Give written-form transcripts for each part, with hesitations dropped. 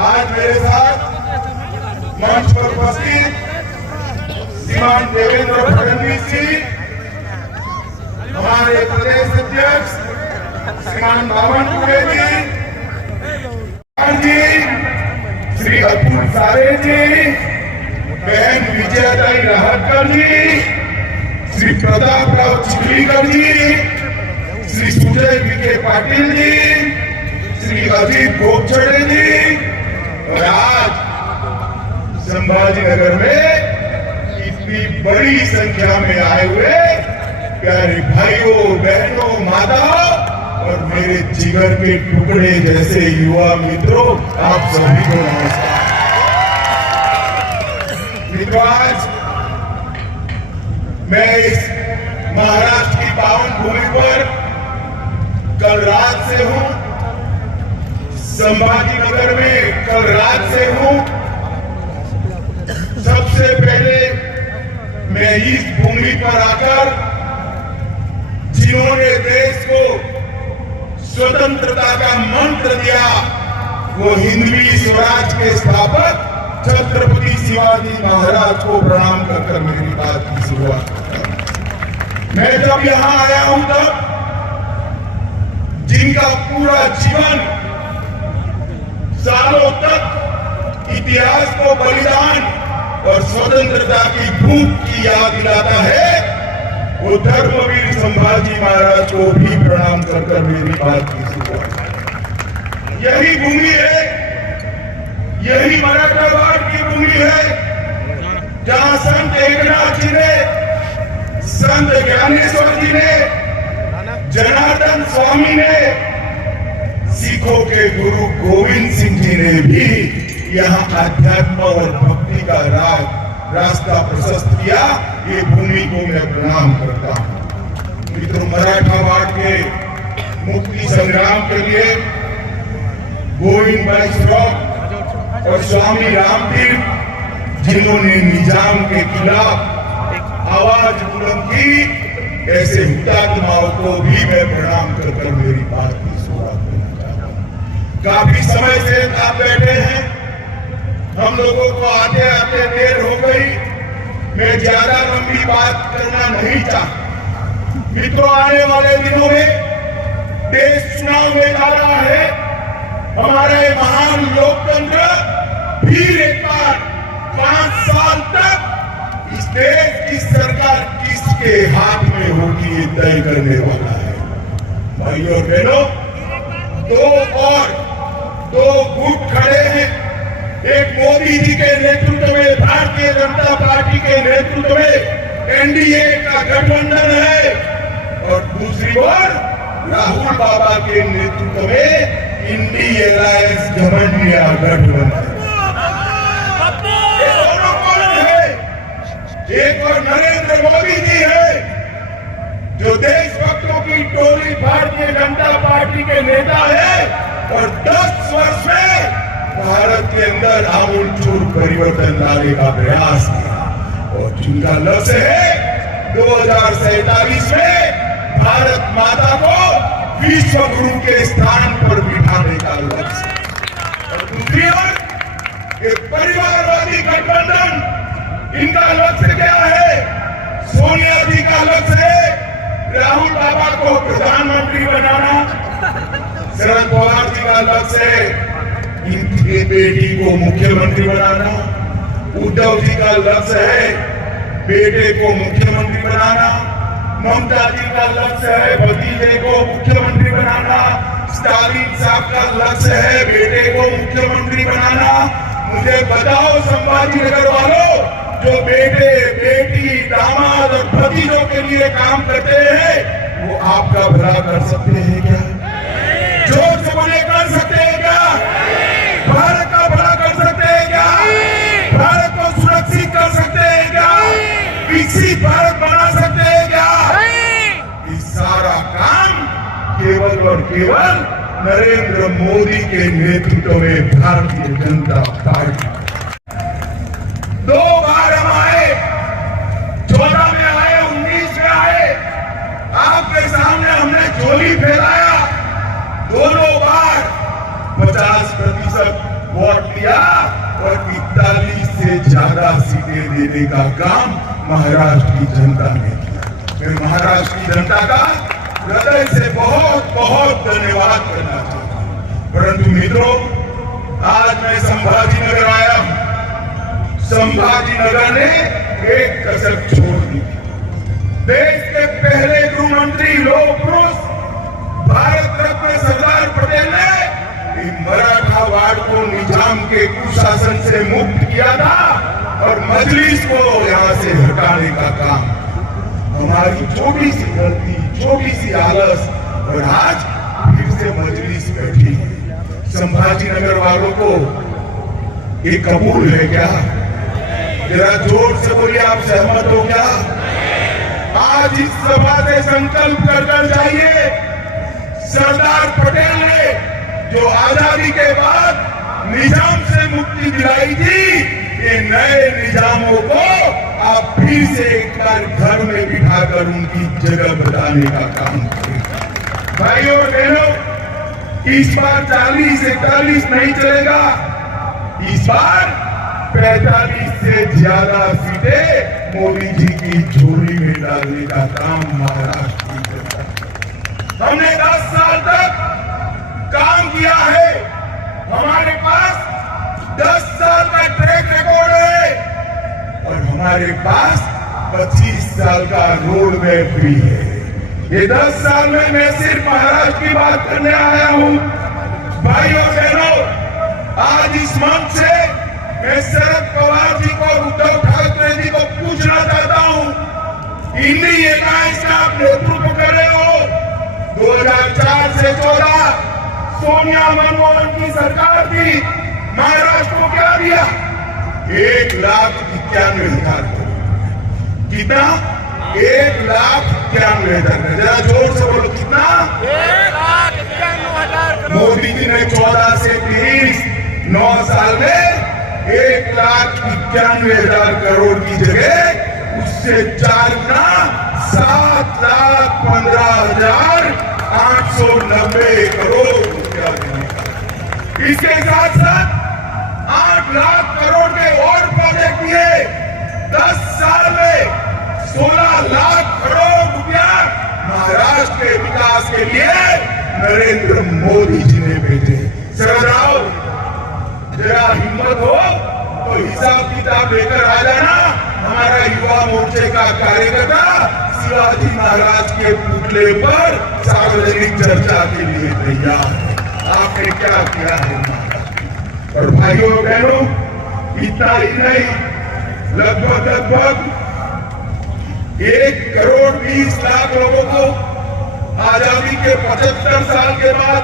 आज मेरे साथ मंच पर उपस्थित श्रीमान देवेंद्र फडणवीस जी, हमारे प्रदेश अध्यक्ष श्रीमान बावनकुळे जी, श्री अतुल सारे जी, बहन विजयाताई राहतकर जी, श्री प्रतापराव चिखलीकर जी, श्री सुजय विखे पाटिल जी, श्री अजीत गोपछड़े जी, और आज संभाजीनगर में इतनी बड़ी संख्या में आए हुए प्यारे भाइयों बहनों माताओं और मेरे जिगर के टुकड़े जैसे युवा मित्रों, आप सभी को नमस्कार। मित्रों, आज मैं इस महाराष्ट्र की पावन भूमि पर कल रात से हूं, संभाजीनगर में कल रात से हूं। सबसे पहले मैं इस भूमि पर आकर जिन्होंने देश को स्वतंत्रता का मंत्र दिया, वो हिंदवी स्वराज के स्थापक छत्रपति शिवाजी महाराज को प्रणाम कर मेरी बात की शुरुआत करता। मैं जब यहां आया हूं तब जिनका पूरा जीवन सालों तक इतिहास को बलिदान और स्वतंत्रता की भूख की याद दिलाता है, वो धर्मवीर संभाजी महाराज को भी प्रणाम कर मेरी बात की शुरुआत। यही भूमि है, यही मराठावाड़ की भूमि है जहां संत एकनाथ जी ने, संत ज्ञानेश्वर जी ने, जनार्दन स्वामी ने, सिखों के गुरु गोविंद सिंह जी ने भी यहाँ अध्यात्म और भक्ति का रास्ता प्रशस्त किया। ये भूमि को मैं प्रणाम करता हूँ। मित्रों, मराठावाड़ के मुक्ति संग्राम के लिए गोविंद भाई श्रॉफ और स्वामी रामतीर्थ, जिन्होंने निजाम के खिलाफ आवाज बुलंद की, ऐसे हुतात्माओं को भी मैं प्रणाम कर मेरी बात की शुरुआत करना चाहता हूं। काफी समय से आप बैठे हैं, हम लोगों को आते आते देर हो गई, मैं ज्यादा लंबी बात करना नहीं चाहता। मित्रों, आने वाले दिनों में देश चुनाव में जा रहा है। हमारे महान लोकतंत्र फिर एक बार 5 साल तक इस देश की सरकार किसके हाथ में होगी, ये तय करने वाला है। भाइयों और बहनों, दो गुट खड़े हैं। एक मोदी जी के नेतृत्व में, भारतीय जनता पार्टी के नेतृत्व में एनडीए का गठबंधन है, और दूसरी ओर राहुल बाबा के नेतृत्व में इंडी अलायंस गठबंधन। दोनों कौन है? एक और नरेंद्र मोदी जी है, जो देशभक्तों की टोली भारतीय जनता पार्टी के नेता है, और 10 वर्ष में भारत के अंदर आमूलचूल परिवर्तन लाने का प्रयास किया, और जिनका लक्ष्य है 2047 में भारत माता को विश्व गुरु के स्थान पर बिठाने का लक्ष्य। और दूसरी ओर एक परिवारवादी गठबंधन, इनका लक्ष्य क्या है? सोनिया जी का लक्ष्य है राहुल बाबा को प्रधानमंत्री बनाना, शरद पवार जी का लक्ष्य है इनकी बेटी को मुख्यमंत्री बनाना, उद्धव जी का लक्ष्य है बेटे को मुख्यमंत्री बनाना, ममता जी का लक्ष्य है भतीजे को मुख्यमंत्री बनाना, स्टालिन साहब का लक्ष्य है बेटे को मुख्यमंत्री बनाना। मुझे बताओ संभाजीनगर वालों, जो बेटे बेटी दामाद और भतीजों के लिए काम करते हैं, वो आपका भला कर सकते हैं क्या? जोर से बोले, कर सकते हैं क्या? भारत का भला कर सकते हैं क्या? भारत को सुरक्षित कर सकते हैं क्या? विकसित भारत बना सकते हैं क्या? इस सारा काम केवल और केवल नरेंद्र मोदी के नेतृत्व में भारतीय जनता पार्टी। 2 बार हम आए, 14 में आए, 19 में आए, आपके सामने हमने झोली फैलाया। दोनों बार सीटें देने का काम महाराष्ट्र की जनता ने किया। मैं महाराष्ट्र की जनता का हृदय से बहुत बहुत धन्यवाद करना चाहता हूं। परंतु मित्रों, आज मैं संभाजीनगर आया हूं। संभाजीनगर ने एक कसर छोड़ दी। देश के पहले गृह मंत्री लोह पुरुष भारत रत्न सरदार पटेल ने मराठा वाड़ को निजाम के कुशासन से मुक्त किया था और मजलिस को यहां से हटाने का काम। हमारी छोटी सी गलती, छोटी सी आलस, और आज फिर से मजलिस बैठी है। संभाजीनगर वालों को ये कबूल है क्या? जरा जोर से बोलिए, आप सहमत हो क्या? आज इस सभा से संकल्प कर जाइए, सरदार पटेल ने जो आजादी के बाद निजाम से मुक्ति दिलाई थी, ये नए निजामों को आप फिर से एक बार घर में बिठाकर उनकी जगह बताने का काम करें। भाइयों और बहनों, इस बार 40-41 नहीं चलेगा, इस बार 45 से ज्यादा सीटें मोदी जी की झोली में डालने का काम महाराष्ट्र की जनता। हमने 10 साल तक काम किया है, हमारे पास 10 साल का ट्रैक रिकॉर्ड है और हमारे पास 25 साल का रोड मैप भी है। ये 10 साल में मैं सिर्फ महाराष्ट्र की बात करने आया हूं। भाइयों बहनों, आज इस मंच से मैं शरद पवार जी को, उद्धव ठाकरे जी को पूछना चाहता हूं, इंडी एकाएस का आप नेतृत्व कर रहे हो। 2004 से 14 सोनिया मनमोहन की सरकार थी, महाराष्ट्र को क्या दिया? 1,91,000 करोड़। कितना? 1,91,000। जरा जोर से बोलो, कितना? 1,91,000 करोड़। मोदी जी ने 14 से 30 9 साल में 1,91,000 करोड़ की जगह उससे 4 गुना 7,15,890 करोड़ रुपया देने का। इसके साथ साथ 8 लाख करोड़ के और प्रोजेक्ट दिए। 10 साल में 16 लाख करोड़ रुपया महाराष्ट्र के विकास के लिए नरेंद्र मोदी जी ने भेजे। सरदार, जरा हिम्मत हो तो हिसाब किताब लेकर आ जाना। हमारा युवा मोर्चे का कार्यकर्ता शिवाजी महाराज के पुतले पर सार्वजनिक चर्चा के लिए तैयार है। आपने क्या किया है? और भाइयों बहनों, इतना ही नहीं, लगभग 1,20,00,000 लोगों को आजादी के 75 साल के बाद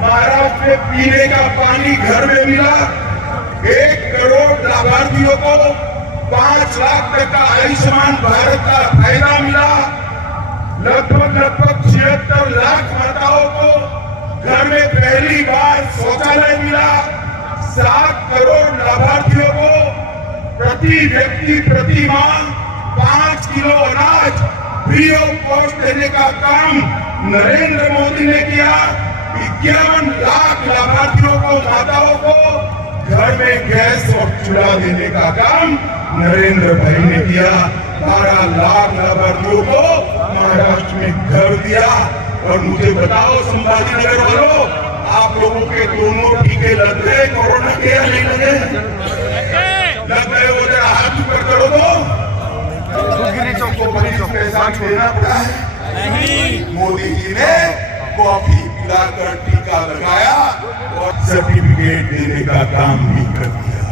महाराष्ट्र में पीने का पानी घर में मिला। 1 करोड़ लाभार्थियों को 5 लाख तक का आयुष्मान भारत का फायदा मिला। लगभग 76 लाख माताओं को घर में पहली बार शौचालय मिला। 7 करोड़ लाभार्थियों को प्रति व्यक्ति प्रति माह 5 किलो अनाज फ्री ऑफ कॉस्ट देने का काम नरेंद्र मोदी ने किया। 51 लाख लाभार्थियों को, माताओं को घर में गैस और चूल्हा देने का काम नरेंद्र भाई ने किया। 12 लाख लाभार्थियों को महाराष्ट्र में घर दिया। और मुझे बताओ संभाजीनगर वालों, आप लोगों के दोनों टीके लग गए कोरोना के या नहीं लगे? लग गए हो? जरा हाथ ऊपर करो तो। पैसा देना पड़ा है। मोदी जी ने कॉफी पिलाकर टीका लगाया और सर्टिफिकेट देने का काम भी कर दिया।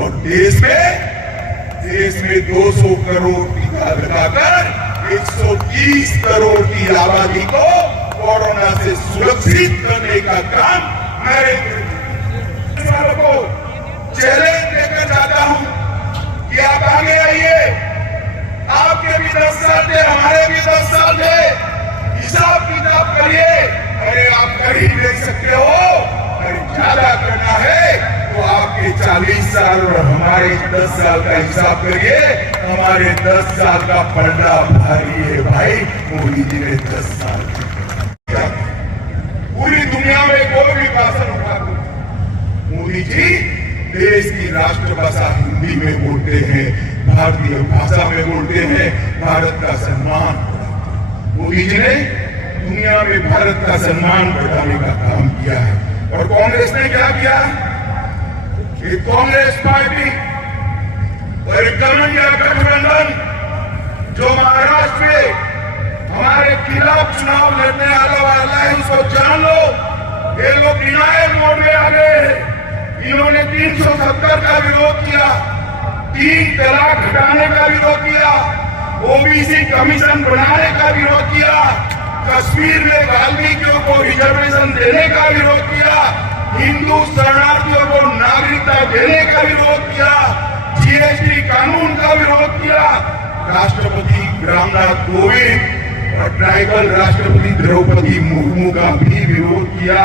और देश में 200 करोड़ टीका लगाकर 130 करोड़ की आबादी को कोरोना से सुरक्षित करने का काम नरेंद्र मोदी को चैलेंज देकर जाता हूं कि आप आगे आइए। आपके भी 10 साल थे, हमारे भी 10 साल थे। हिसाब किताब करिए। अरे आप कर ही देख सकते हो, अगर ज्यादा करना है तो आपके 40 साल और हमारे 10 साल का हिसाब करिए। हमारे 10 साल का पलड़ा भारी है भाई। मोदी जी ने 10 साल पूरी दुनिया में कोई भी भाषण उठा दो, मोदी जी देश की राष्ट्रभाषा हिंदी में बोलते हैं, भारतीय भाषा में बोलते हैं, भारत का सम्मान। मोदी जी ने दुनिया में भारत का सम्मान बढ़ाने का काम किया है। और कांग्रेस ने क्या किया? ये कांग्रेस पार्टी और इंडिया गठबंधन जो महाराष्ट्र में हमारे खिलाफ चुनाव लड़ने वाला है, उसको जान लो, ये लोग डिनायल मोड में आ गए हैं। इन्होंने 370 का विरोध किया, 3 तलाक हटाने का विरोध किया, ओबीसी कमीशन बनाने का विरोध किया, कश्मीर में वाल्मीकियों को रिजर्वेशन देने का विरोध किया, हिंदू शरणार्थियों को नागरिकता देने का विरोध किया, जीएसटी कानून का विरोध किया, राष्ट्रपति रामनाथ कोविंद और ट्राइबल राष्ट्रपति द्रौपदी मुर्मू का भी विरोध किया,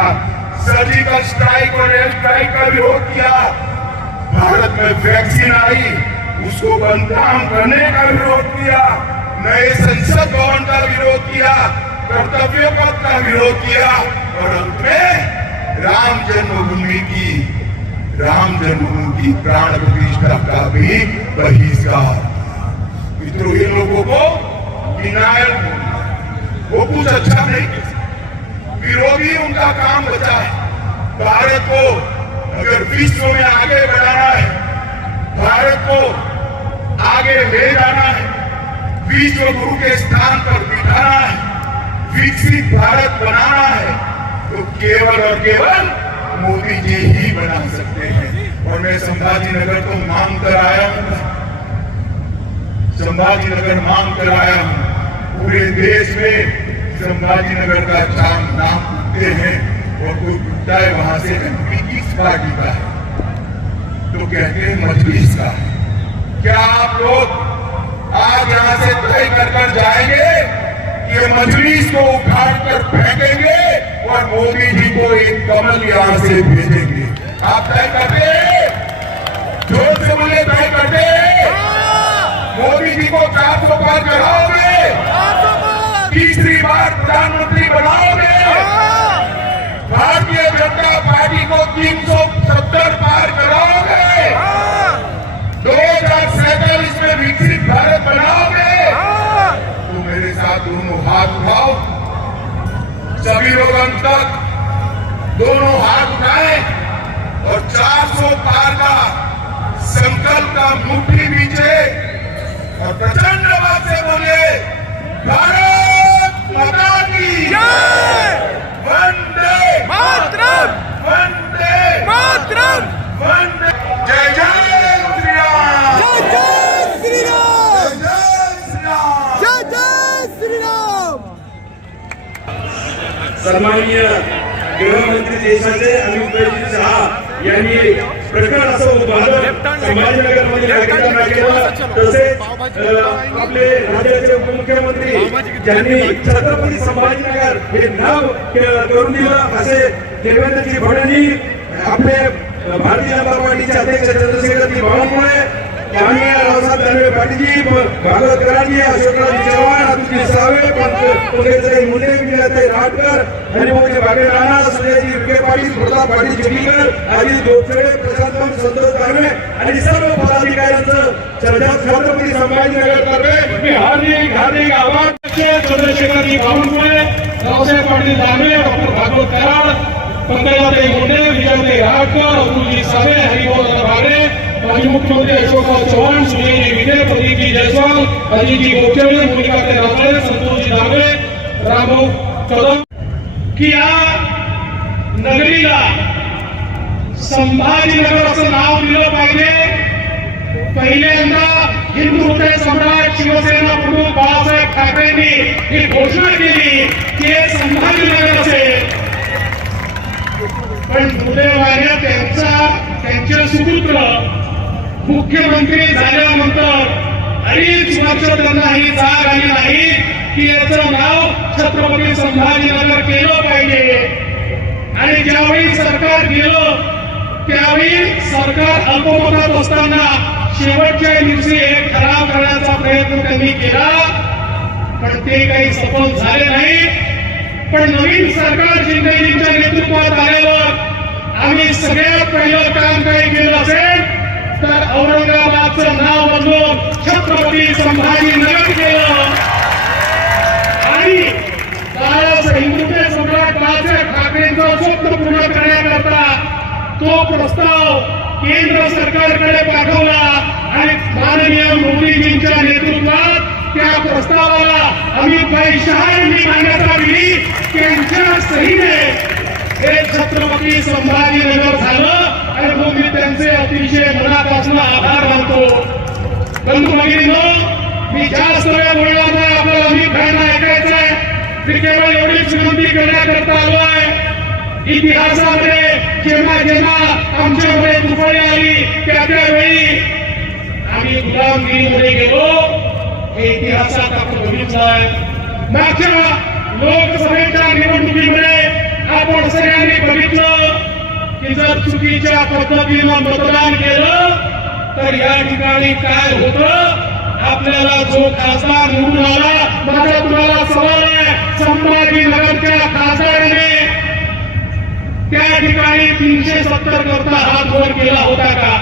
सर्जिकल स्ट्राइक और एयर स्ट्राइक का विरोध किया, भारत में वैक्सीन आई उसको बंदनाम करने का विरोध किया, नए संसद भवन का विरोध किया, कर्तव्य पथ का विरोध किया और अंत में राम जन्मभूमि की प्राण प्रतिष्ठा का भी बहिष्कार। मित्रों, इन लोगों को डिनायल, वो कुछ अच्छा नहीं कर सकते, विरोधी उनका काम बचा है। भारत को अगर विश्व में आगे बढ़ाना है, भारत को आगे ले जाना है, विश्व गुरु के स्थान पर बिठाना है, विकसित भारत बनाना है, तो केवल और केवल मोदी जी ही बना सकते हैं। और मैं संभाजीनगर को मांग कर आया हूं, संभाजीनगर मांग कर आया हूं। पूरे देश में संभाजीनगर का चांद नाम उठते हैं और कोई पूछता है वहां से एमपी किस पार्टी का है, तो कहते हैं मजलिस का है। क्या आप लोग आज यहां से तय कर जाएंगे कि मजलिस को उखाड़ कर फेंकेंगे और मोदी जी को एक कमल यहां से भेजेंगे? आप तय करते, जोर से बोले, तय करते मोदी जी को 400 पार कराओगे, तीसरी बार प्रधानमंत्री बनाओगे, भारतीय जनता पार्टी को 370 पार कराओगे, 2047 में विकसित भारत बनाओगे, तो मेरे साथ दोनों हाथ उठाओ। सभी लोग अंत तक दोनों हाथ उठाएं और 400 पार का संकल्प का मुट्ठी बीचे और प्रचंड आवाज से बोले, भारत माता की जय, वंदे मातरम, वंदे मातरम, वंदे, जय जय श्री राम, जय जय श्री राम, जय जय श्री राम। सन्माननीय गृहमंत्री देशाचे अमित शहा यांनी प्रखर असं उद्घाटन संभाजीनगरमधील नागरिकांना केलं। तसेच आपले राज्याचे उपमुख्यमंत्री ज्यांनी छत्रपती संभाजीनगर हे नाव करून दिलं असे देवेंद्रजी फडणवीस, आपले भारतीय जनता पार्टीचे अध्यक्ष चंद्रशेखरजी बावनकुळे, माननीय रावसाहेब दानवे पाटीलजी, भागवत कराडजी, अशोकरावजी चव्हाण, अतुलजी सावे, पंकजताई मुंडे, विजयाताई राटकर, हरिभाऊजी बागडे राणा, सुजयजी विखे पाटील, प्रताप पाटील चिखलीकर, अजित गोपछडे, प्रशांत संतोष दानवे आणि सर्व पदाधिकाऱ्यांचं छत्रपती संभाजीनगरतर्फे मी हार्दिक आभार. चंद्रशेखरजी बावनकुळे, रावसाहेब पाटील दानवे, डॉक्टर भागवत कराड, पंकजाताई मुंडे, विजयाताई राटकर, अतुलजी सावे, हरिभाऊ बागडे, माजी मुख्यमंत्री अशोकराव चव्हाण, सुजयजी विखे, प्रदीपजी जयस्वाल, अजितजी गोपछडे, मोनिकाताई रावळे, संतोषजी दानवे, रामभाऊ कदम, की या नगरीला संभाजीनगर असं नाव दिलं पाहिजे. पहिल्यांदा हिंदू हृदय सम्राट शिवसेना प्रमुख बाळासाहेब ठाकरेंनी ही घोषणा केली की हे संभाजीनगर असेल. पण दुर्दैवाने त्यांचे सुपुत्र मुख्यमंत्री झाल्यानंतर अडीच वर्ष त्यांना ही जाग आली नाही की याचं नाव छत्रपती संभाजीनगर केलं पाहिजे. आणि ज्यावेळी सरकार गेलं त्यावेळी सरकार अल्पमतात असताना शेवटच्या दिवशी हे ठराव करण्याचा प्रयत्न त्यांनी केला, पण ते काही सफल झाले नाही. पण नवीन सरकार शिंदेजींच्या नेतृत्वात आल्यावर आम्ही सगळ्यात पहिलं काम काही केलं असेल तर औरंगाबादचं नाव बदलून छत्रपती संभाजीनगर केलं आणि बाळासाहेब हिंदुत्व सम्राट बाळासाहेब ठाकरेंचं स्वप्न पूर्ण करण्याकरता तो प्रस्ताव केंद्र सरकारकडे पाठवला आणि माननीय मोदीजींच्या नेतृत्वात त्या प्रस्तावाला अमितभाई शहा यांनी मान्यता दिली. त्यांच्या सहीने हे छत्रपती संभाजीनगर झालं आणि म्हणून मी त्यांचे अतिशय मनापासून आभार मानतो. बंधू भगिनींनो, मी जास्त वेळ बोलणार नाही. आपल्याला अमितभाईंना ऐकायचं आहे. मी केवळ एवढीच विनंती करण्याकरता आलोय. इतिहासामध्ये जेव्हा जेव्हा आमच्याकडे तुफाई आली त्यावेळी आम्ही गुलामगिरीमध्ये गेलो. हे इतिहासात आपण बघितलंय. मागच्या लोकसभेच्या निवडणुकीमध्ये आपण सगळ्यांनी बघितलं की जर चुकीच्या पद्धतीनं मतदान केलं तर या ठिकाणी काय होतं. आपल्याला जो खासदार निवडून आला, माझा तुम्हाला सवाल आहे, संभाजीनगरच्या खासदाराने त्या ठिकाणी 370 करता हात वर केला होता का?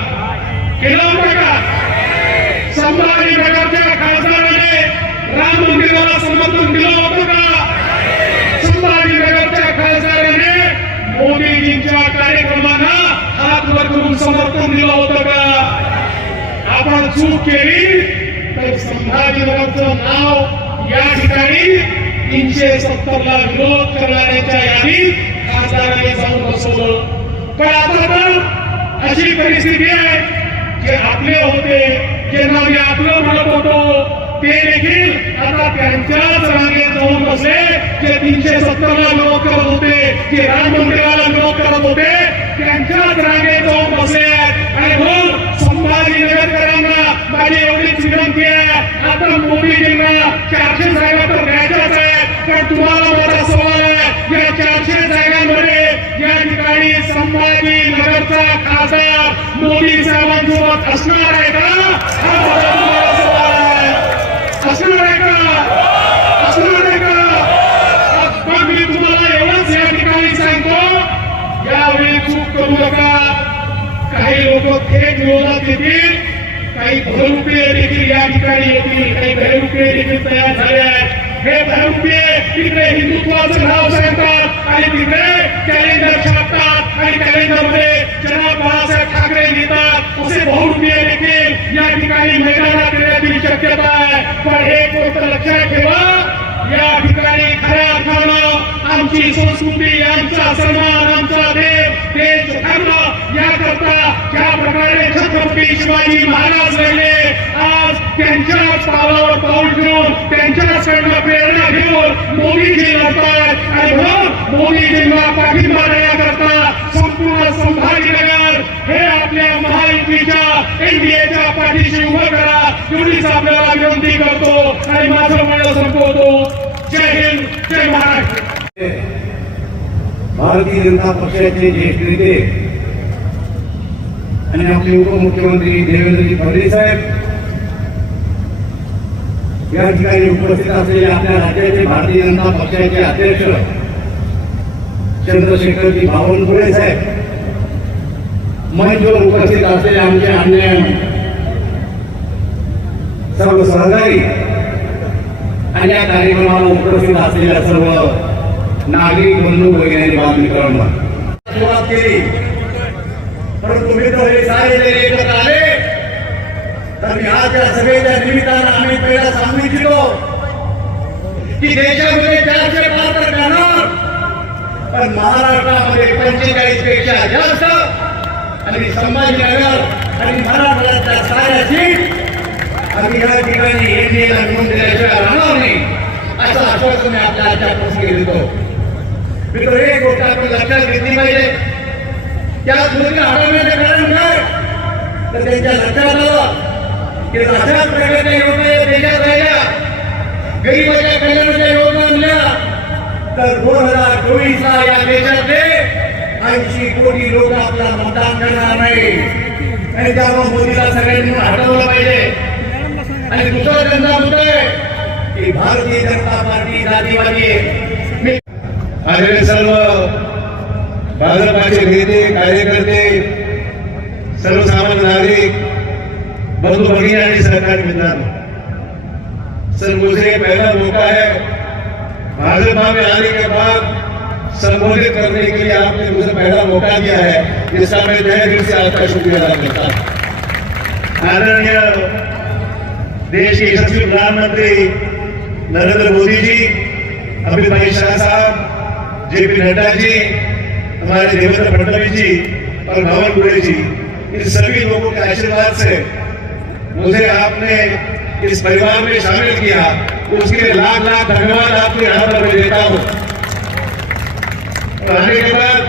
केला होता का? संभाजीनगरच्या खासदाराने राम मंदिराला समर्थन दिलं होतं का? संभाजीनगरच्या खासदाराने मोदीजींच्या कार्यक्रमांना हात वर करून समर्थन दिलं होतं का? आपण चूक केली तर संभाजीनगरचं नाव या ठिकाणी 370 ला विरोध करणाऱ्यांच्या यादीत खासदारांनी जाऊन बसवलं. पण आता तर अशी परिस्थिती आहे, जे आपले होते, ज्यांना मी आपलं म्हणत होतो, ते देखील आता त्यांच्याच रांगेत जाऊन बसले. जे 370 ला विरोध करत होते, जे राम मंदिराला विरोध करत होते, त्यांच्याच रांगेत जाऊन बसले. आणि म्हणून संभाजीनगरकरांना माझी एवढीच विनंती आहे, आता मोदीजींना 400 जागा तर द्यायच्याच आहेत. पण तुम्हाला माझा सवाल आहे, या 400 जागांमध्ये या ठिकाणी संभाजीनगरचा खासदार मोदी साहेबांसोबत असणार आहे का? हा माझा तुम्हाला सवाल आहे. असणार आहे का? असणार आहे का? पण मी तुम्हाला एवढंच या ठिकाणी सांगतो, यावेळी चूक करू नका. काही लोक थेट विरोधात येतील, काही भररुपये देखील या ठिकाणी येतील, काही भयरुपये देखील तयार झाले आहेत. हे भयरुपये तिकडे हिंदुत्वाचं नाव सांगतात आणि तिकडे कॅलेंडर छापतात आणि कॅलेंडरमध्ये जनाब बाळासाहेब ठाकरे लिहितात. असे बहुरुपये देखील या ठिकाणी मैदानात येण्याची शक्यता आहे. पण एक गोष्ट लक्षात ठेवा, या ठिकाणी खऱ्या अर्थानं आमची संस्कृती, आमचा सन्मान, आमचा देश धर्म याकरता ज्या प्रकारे छत्रपती शिवाजी महाराज लढले, आज त्यांच्याच पावलावर पाऊल ठेवून त्यांच्याचकडनं प्रेरणा घेऊन मोदीजी लढतात. आणि म्हणून मोदीजींना पाठिंबा देण्याकरता संपूर्ण संभाजीनगर हे आपल्या महायुतीच्या एनडीएच्या पाठीशी उभं करा, एवढीच आपल्याला विनंती करतो आणि माझं म्हणणं संपवतो. जय हिंद, जय महाराष्ट्र. भारतीय जनता पक्षाचे ज्येष्ठ नेते आणि आपले उपमुख्यमंत्री देवेंद्रजी फडणवीस साहेब, या ठिकाणी उपस्थित असलेले आपल्या राज्याचे भारतीय जनता पक्षाचे अध्यक्ष चंद्रशेखरजी बावनकुळे साहेब, मंचवर उपस्थित असलेले आमचे अन्य सर्व सहकारी आणि या कार्यक्रमाला उपस्थित असलेल्या सर्व नागरिक बंधू वगैरे बातमीकरांना सुरुवात केली. परंतु मित्र हे सारे जर एकत्र आले तर मी आज या सभेच्या निमित्तानं आम्ही पहिला सांगू इच्छितो की देशामध्ये 400 पार तर जाणार, पण महाराष्ट्रामध्ये 45 पेक्षा जास्त आणि संभाजीनगर आणि मराठवाड्यातल्या साऱ्या सीट आम्ही या ठिकाणी एनडीएला निवडून दिल्याशिवाय राहणार नाही, असं आश्वासन मी आपल्या आजच्या प्रसंगी देतो. मित्र, एक गोष्ट आपण लक्षात घेतली पाहिजे, त्या गोष्टीला हटवण्याचं कारण काय, तर त्यांच्या लक्षात आलं की अशाच प्रकारच्या योजना या देशात राहिल्या, गरीबाच्या कल्याणाच्या योजना आणल्या तर 2024ला या देशातले 80 कोटी लोक आपल्याला मतदान करणार नाही. आणि त्यामुळे मोदीला सगळ्यांनी हटवलं पाहिजे. आणि दुसरा त्यांचा मुद्दा आहे की भारतीय जनता पार्टी जातीवादी आहे. आदरणीय सर्व भाजपाचे नेते कार्यकर्ते सर्वसामान्य नागरिक बंधु भगिनी आणि सहकारी मित्रांनो, सर मुझे पहला मौका है भाजपा में आने के बाद संबोधित करने के लिए आपने मुझे पहला मौका दिया है, जिसका मैं तहे दिल से आपका शुक्रिया अदा करता हूं। आदरणीय देश के यशस्वी प्रधानमंत्री नरेंद्र मोदी जी, अमित भाई शाह साहब, जेपी नड्डा जी, हमारे देवेंद्र फडणवीस जी और भवन गुरे जी, इन सभी लोगों के आशीर्वाद से मुझे आपने इस परिवार में शामिल किया, उसके लिए लाख लाख धन्यवाद आपके यहाँ पर मैं देता हूँ। और आने के बाद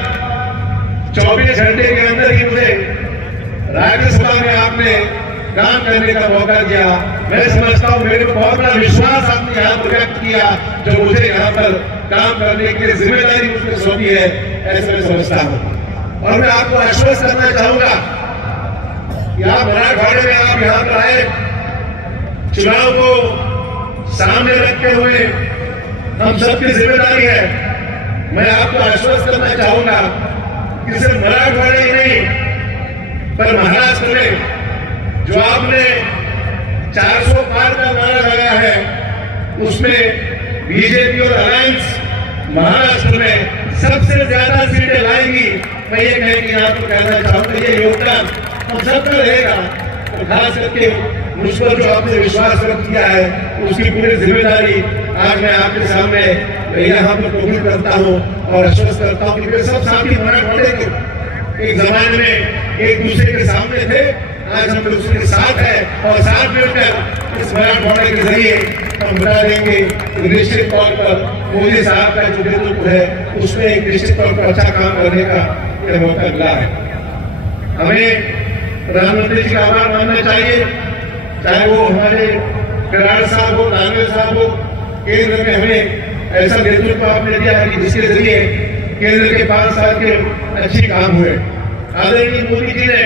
24 घंटे के अंदर ही मुझे राज्यसभा में आपने काम करने का मौका दिया। मैं समझता हूँ मेरे को बहुत बड़ा विश्वास आपने यहाँ पर व्यक्त किया, जो मुझे यहाँ पर काम करने की जिम्मेदारी मुझे सौंपी है, ऐसा मैं समझता हूँ। और मैं आपको आश्वस्त करना चाहूंगा, यहाँ मराठवाड़े में आप यहाँ पर आए, चुनाव को सामने रखते हुए हम सबकी जिम्मेदारी है। मैं आपको आश्वस्त करना चाहूंगा कि सिर्फ मराठवाड़े ही नहीं, पर महाराष्ट्र में जो आपने 400 पार का नारा लगाया है, उसमें बीजेपी और अलायंस महाराष्ट्र में सबसे ज्यादा सीटें लाएंगी। मैं ये कह के यहाँ पर कहना चाहूंगा, ये योगदान हम सबका रहेगा। और खास करके मुझ पर जो आपने विश्वास व्यक्त किया है, उसकी पूरी जिम्मेदारी आज मैं आपके सामने यहाँ पर कबूल करता हूँ और आश्वस्त करता हूँ कि मेरे सब साथी मराठवाड़े के एक जमाने में एक दूसरे के सामने थे, आज हम दूसरे के साथ है और साथ मिलकर इस मराठवाड़े के जरिए हम बता देंगे कि निश्चित तौर पर मोदी साहब का जो नेतृत्व है, उसमें एक निश्चित तौर पर अच्छा काम करने का यह मौका मिला है। हमें प्रधानमंत्री जी का आभार मानना चाहिए, चाहे वो हमारे कराड़ साहब हो, दानवे साहब हो, केंद्र में हमें ऐसा नेतृत्व आपने दिया है कि जिसके जरिए केंद्र के 5 साल के अच्छे काम हुए। आदरणीय मोदी जी ने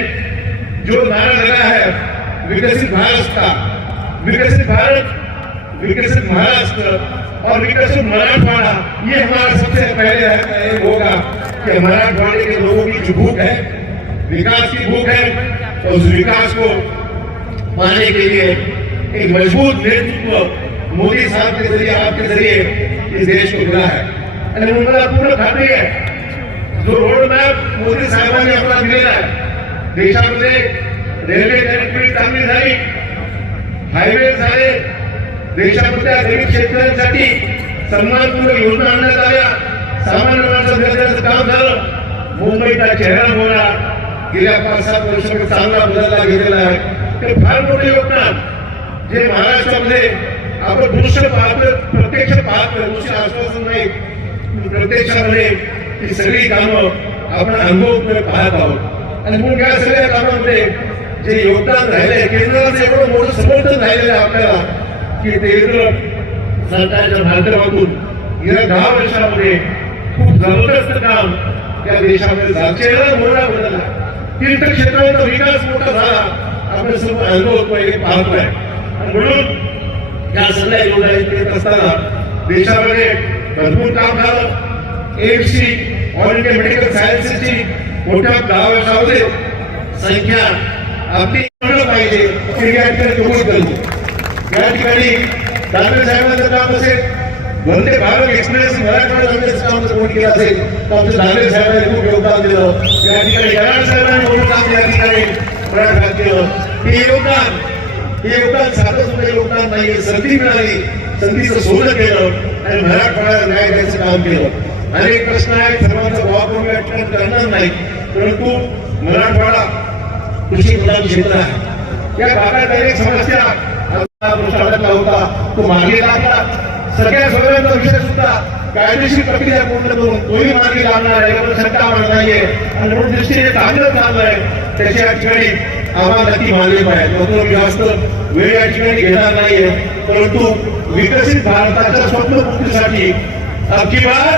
जो नारा लगा है विकसित भारत का, विकसित भारत, विकसित महाराष्ट्र और विकसित मराठवाड़ा, ये हमारा सबसे पहले होगा कि मराठवाड़े के लोगों की जो भूख है, विकास की भूख है, और उस विकास को पाने के लिए एक मजबूत नेतृत्व मोदी साहब के जरिए, आपके जरिए इस देश को मिला है। आणि मला पूर्ण खात्री आहे, जो रोड मॅप मोदी साहेबांनी आपला दिलेला आहे, देशामध्ये रेल्वे कनेक्टिव्हिटी चांगली झाली, हायवे झाले, देशामधल्या गरीब शेतकऱ्यांसाठी सन्मानपूर्वक योजना आणण्यात आल्या, सामान्य माणसाचं काम झालं, मुंबईचा चेहरा मोहरा गेल्या 5-7 वर्षामध्ये चांगला बदलला गेलेला आहे। ते फार मोठे योगदान जे महाराष्ट्रामध्ये आपण दृश्य पाहतोय, प्रत्यक्ष पाहतोय, दृश्य आश्वासन नाही, प्रत्यक्षामध्ये ही सगळी कामं आपण अनुभव पाहत आहोत। आणि म्हणून या सगळ्या कामामध्ये जे योगदान राहिले, केंद्राचं एवढं मोठं समर्थन राहिलेलं आहे आपल्याला की केंद्र सरकारच्या माध्यमातून गेल्या 10 वर्षामध्ये खूप जबरदस्त काम त्या देशामध्ये झालं, चेहरा मोहरा बदलला, तीर्थक्षेत्राचा विकास मोठा झाला, आपण सर्व अनुभवतोय, पाहतोय। आणि म्हणून या सगळ्या योजना येत असताना देशामध्ये भरपूर काम झालं। एम्सची, ऑल इंडिया मेडिकल सायन्सेसची मोठ्या गावामध्ये संख्या आपली पाहिजे, या ठिकाणी कबूल करू। या ठिकाणी दानवे साहेबांचं काम असेल, वंदे भारत एक्सप्रेस मराठवाडा रेल्वेचं काम कोण केलं असेल तर आमच्या दानवे साहेबांनी खूप योगदान दिलं। या ठिकाणी कराड साहेबांनी मोठं काम या ठिकाणी मराठवाड्यात केलं। हे योगदान साधं सुद्धा योगदान नाही, संधी मिळाली, संधीचं सोनं केलं आणि मराठवाड्याला न्याय द्यायचं काम केलं। अनेक प्रश्न आहेत, सर्वांचा जबाब व्यक्त करणार नाही, परंतु मराठवाडा कृषी प्रधान क्षेत्र आहे, या भागात अनेक समस्या अडकला होता, तो मागे लागला। सगळ्यांचा विषय सुद्धा कायदेशीर प्रक्रिया पूर्ण करून तोही मागे लागणार आहे, यावर शंका वाढत नाहीये आणि म्हणून दृष्टीने चांगलं चाललंय, त्याची या ठिकाणी आम्हाला नक्की मानले पाहिजे। जास्त वेळ या ठिकाणी घेणार नाहीये, परंतु विकसित भारताच्या स्वप्नपूर्तीसाठी अबकी बार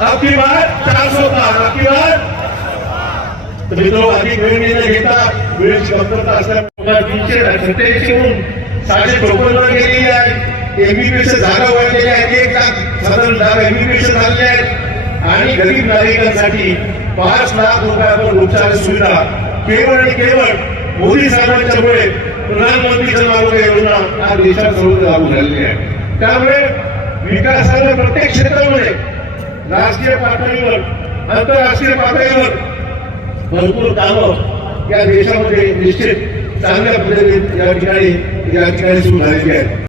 400 पार, अबकी बार। मित्रों, अधिक वेळ न घेता, वेळेची कमतरता असल्यामुळे 387 होऊन 754 वर गेलेली आहे। एमबीबीएस जागा वाढलेल्या आहेत, 1 लाख साधारण जागा एमबीबीएस झालेल्या आहेत आणि गरीब नागरिकांसाठी 5 लाख रुपयावर उपचार सुविधा केवळ आणि केवळ मोदी साहेबांच्यामुळे प्रधानमंत्री जन आरोग्य योजना आज देशात सर्वत्र लागू झालेली आहे. त्यामुळे विकासाला प्रत्येक क्षेत्रामध्ये राष्ट्रीय पातळीवर आंतरराष्ट्रीय पातळीवर भरपूर कामं या देशामध्ये निश्चित चांगल्या पद्धतीने या ठिकाणी सुरू झालेली आहेत.